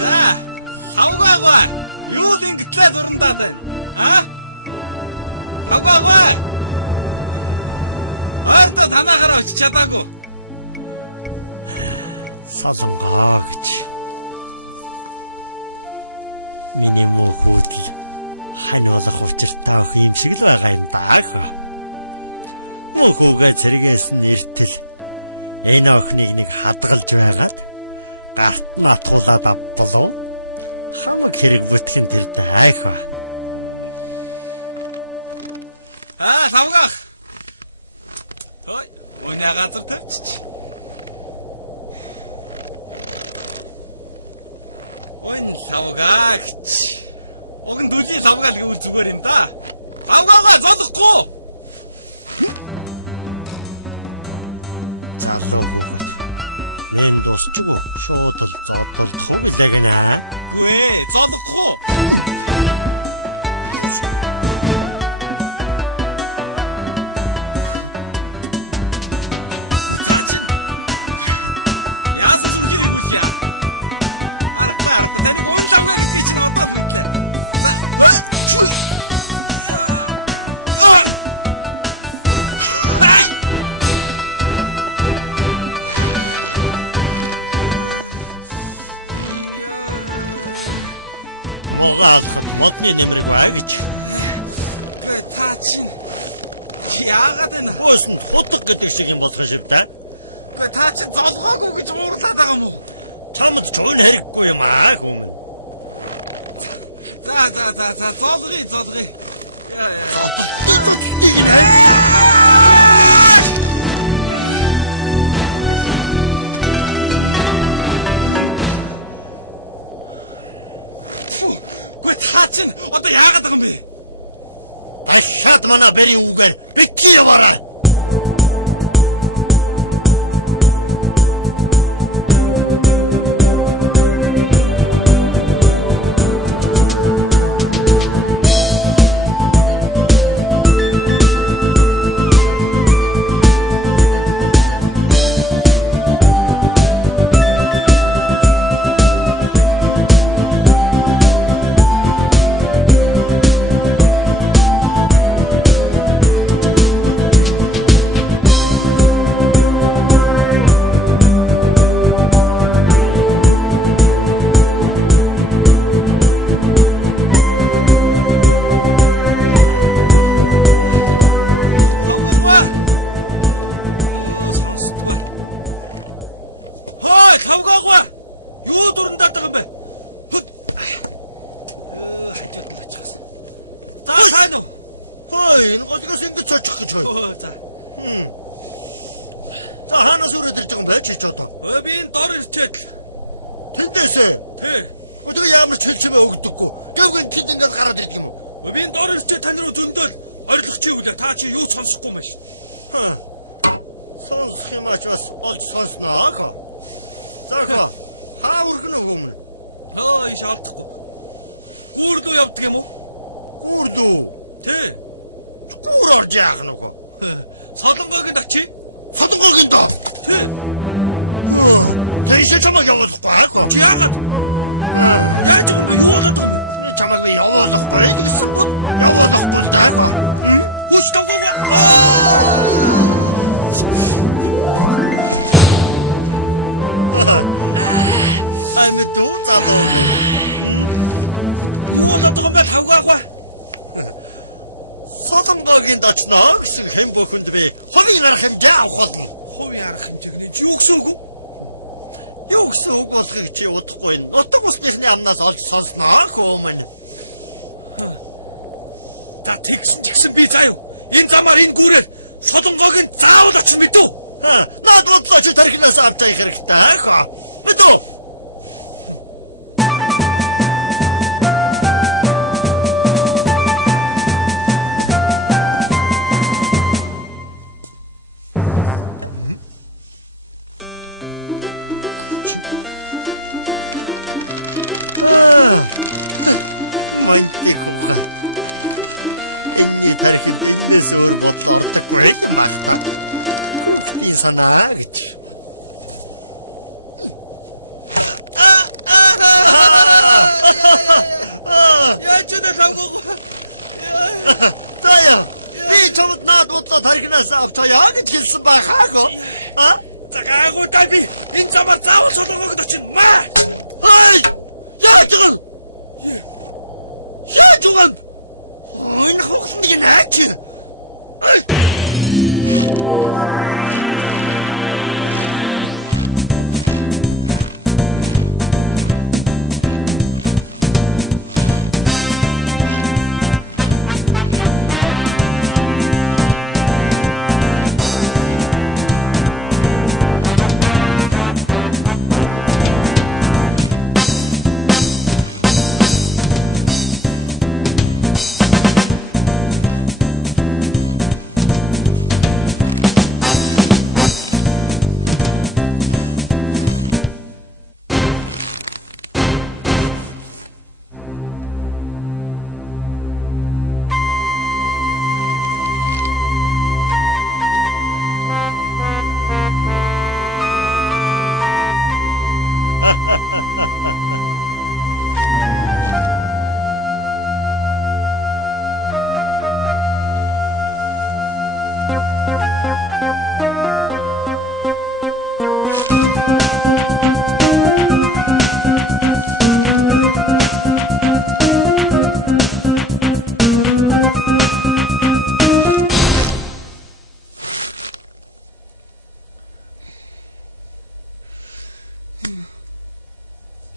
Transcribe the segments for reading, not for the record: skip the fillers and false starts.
За, савгаагаа. Юу л ингэтлээ дурандаад байна? А? Савгаагаа. Ойртоо танахаараа очиж чадаагүй. Солонгоо гэж. Миний муу хүүдэл хань болох учиртай өх юм шиг л байгаа юм даа. Муу хүүгээ цэргээс нь иртэл энэ охиныг нэг хадгалж байгаад гарт нь атгуулаад авболов. Хамаг хэрэг бүтгэн тэр дайхаа. Савгаах. Той, өнөө газар тавьчих. Өн савгаагч. Уг нь дүлийн савгаал гэвэл зүгээр юм да. Савгаагаа золохгүй. Залуу хүүхэд. Мен дуусчгүй шууд л зодтолдох уу гэлээ гинэ. Гүй, золохгүй. Цаачин. Яасан сүрхий эргүүлье. Арга таныг өн савгаа гэдгийг чинь одоо л мэдлээ. За. Могаалхад модны нэмрэг бай гэж. Гэ та чинь яагаад энэ Бөөсөнд худаг гэдэг шиг юм болох шиг та. гэ та чинь золгоогүй гэж уурлаад байгаа юм уу? Чамд ч өн хэрэггүй юм аа хүмүн. За золгоё. Яа. Зодтолтыг нэ. Гэ та чинь одоо яагаад байгаа юм бэ? Ташаад манай бэрийн үгээр битгий яваарай. Савгаагаа. Юу дурандаад байгаа юм бэ? Хажууд нь очихсан. За сайн уу? Хөөе, энэ годгоос ингэж цочих гэж хөөе. За. За хаанаас өрөөд ирж байгаа юм бэ чи ч одоо? Би энэ дор ирчээд л. Тэндээсээ. Тий. Өдөр ямар ч хэлчмээ өгдөггүй. Гэвгэн тэнд ингээд гараад ирдэг юм уу? Би энэ дор ирчээд тань руу зөндөөл орилох чи үлээ. Та чи юу сонсохгүй юм биш. Сонсох юм ач бас олж сонсноо аа. Заахаа. Хаа үргэн өгөөмөн? Иш алдахгүй. Гүүр лөө явдаг юм уу? Гүүр лөө. Тий. Гүүр орж яах нь вэ? Солонгогийн дачи. Солонгогийн доо. Тий. Тэйшээ чамайг явуулахгүй аа. Чи яагаад? Яаж юм бэ? Юу болоод байгаа юм бэ? Чамайг би явуулахгүй гэсэн бод явуулахгүй л даа. Хүч тавгаа. Амтуу задоомэ. Юу болоод байгаа юм бэ? Тавгаагаа. Солонгогийн дочноо гэсэн хэн бүхэнд би хувийн арга хэмжээ авах болно. Хувийн арга хэмжээг нь юу гэсэн үг вэ? Юу гэсэн үг болохыг чи удахгүй нь. Нутаг усныхны амнаас олж сонсноо хөөмөн. За тэгсэн ч гэсэн би заа юу. Энэ замаар энэ гүүрээр Солонгогийн заавал очих мэдүү. Наад бодлоо чи тархинаас автай хэрэгтэй хаа. Мэдүү. Майнти хууха. Энэний тархинд энэс өөр бодол ордоггүй юм баг та. Хүүхдийн санаа гэж. очоод тавгаагүй. Заяа. Би чамд наад бодлоо тархинаас авчаа гэж хэлсэн байхаагүй. За гайгуудаа би энэ замаар заавал солонгогд очино маа. Хай! Яаж гэн? Яаж гэн? Энэ хохлыг наач.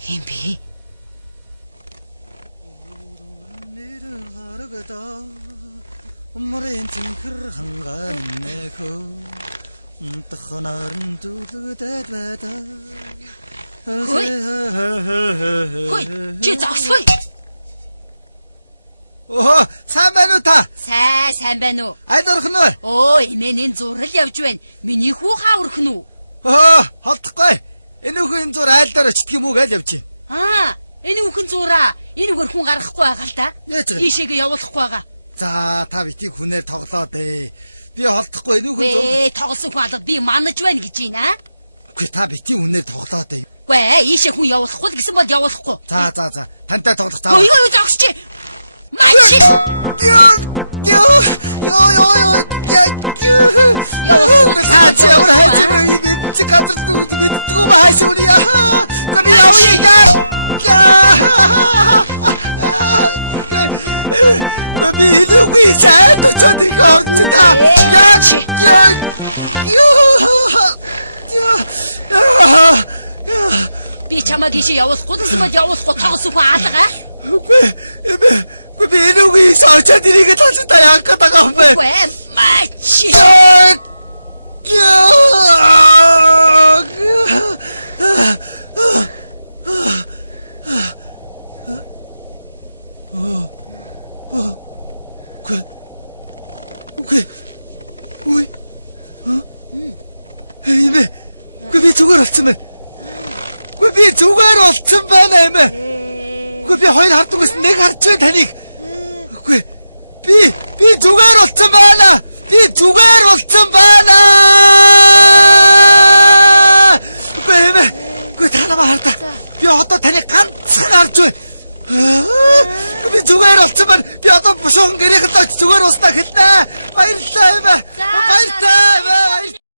Хэмбэ? Умрын цэнхэр хангаан нэхөө тахнарын түлгэдэд байдаг. Хөөе, чи зогсхой. Оо, сайн байна уу та? Сайн байна уу? Аль орхон вэ? Оо, эмээн энэ зураг явж байна. Миний хүү хааврах нь үү? Оо, холдохгүй. Энэ хүн зур айлдаар очдөг юм уу гэж явж байна. Энэ үхэн зураа. Энэ үгээр хүн гаргахгүй байгаа л да. Яаж вэ? Ийшээгээ явуулахгүй байгаа. За, та битгий хүнээр тоглоо дээ. Би холдохгүй энэ хүн зур. тоглосон хүн алга би манаж байна гэж байна. Үгүй та битгий хүнээр тоглоо дээ. Үгүй ийшээ хүн явуулахгүй л гэсэн бол явуулахгүй. За. Тантай тоглох цаа. Ой зогсч. Маачи. Та чи ямар хайж байна? Чи газар дүүж мэддгүү ба хаашаа үе яа. Би явъя. Би илүүгүй шаад очоод их орч та. Би чамайг ийшээ явуулахгүй гэсэн бол явуулахгүй тоглосон хүн алга. Үгүй би илүүгүй шаачаад ирээгээ таач та яах гээд байгаа юм бэ? Үгүй маачи. Би зүгээр болцсон байна. Би зүгээр болцсон байна эмээ. Би хоёр хардаг гэсэн нэг харж байна таныг. Би зүгээр болцсон байна. Би зүгээр болцсон байна. Эмээ. Та намайг хардаа. Би одоо таныг ганцхан харж байна. Би зүгээр болцсон байна. Би одоо бушуухан гэрээхэд очиж зүгээр уснаа хэлнэ. Баярлалаа эмээ. Баярлалаа.